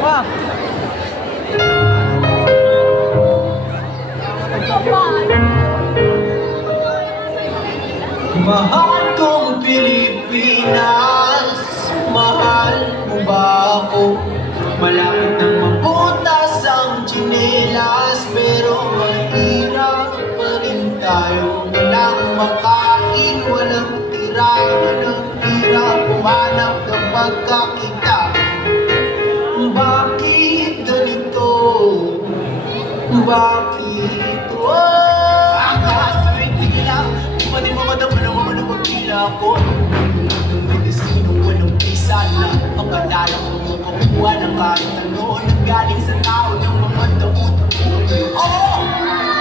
Wow. Mahal kong Pilipinas, mahal mo ba ako? Malapit nang mabutas ang tsinelas, pero mahirap pa rin tayo. Walang makain, walang tira, walang hirap humanap ng pagkakita. Bakit ganito? Bakit? Ang kasawit nila, pati mga dama na magkila ko. Ng medisino, walang pisala. Ang kadala ko mo kapuha ng kahit ano. Nanggaling sa tao ng mga damot. Oo!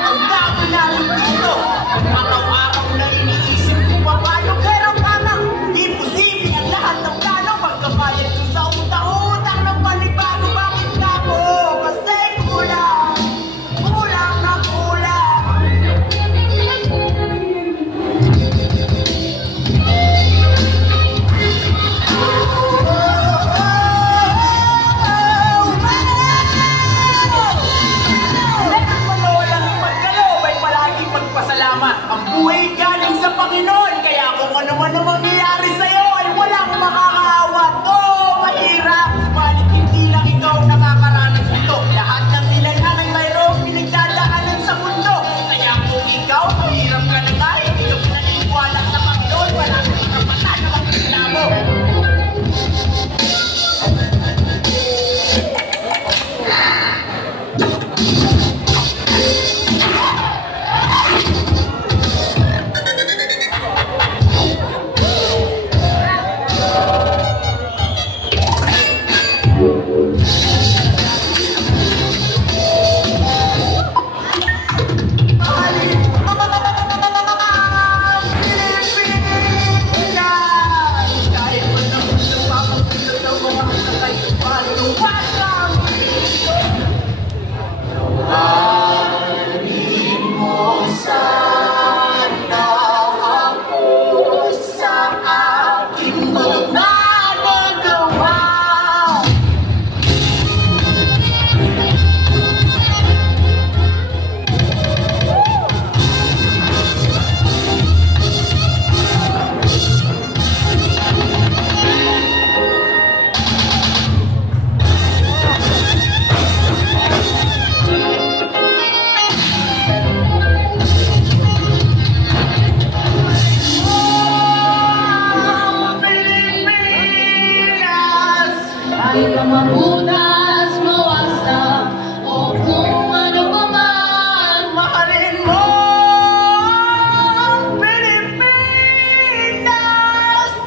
Ang dami namin dito. Araw-araw na iniisip ko pa paano. Pero parang imposible ang lahat ng plano. Pagkabayad ko sa utang-utang ng panibago. Bakit na ako? Kasi kulang. Kulang na kulang. Ang buhay galing sa Panginoon, kaya kung ano man ang mangyayari sa'yo ay walang makakaawa. To, mahirap, subalit hindi lang ikaw nakakaranas nito. Lahat ng nilalang ay mayroong pinagdadaanan sa mundo. Kaya kung ikaw, mahirap ka na nga, hindi ka pinaniniwala sa Panginoon, wala kang karapatan na magreklamo. Kahit pa mabutas, mawasta, o kung ano pa man, Mahalin mo ang Pilipinas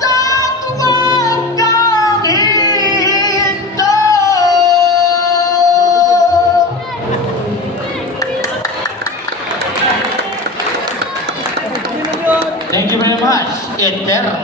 at huwag kang hinto. Thank you very much. Eternal.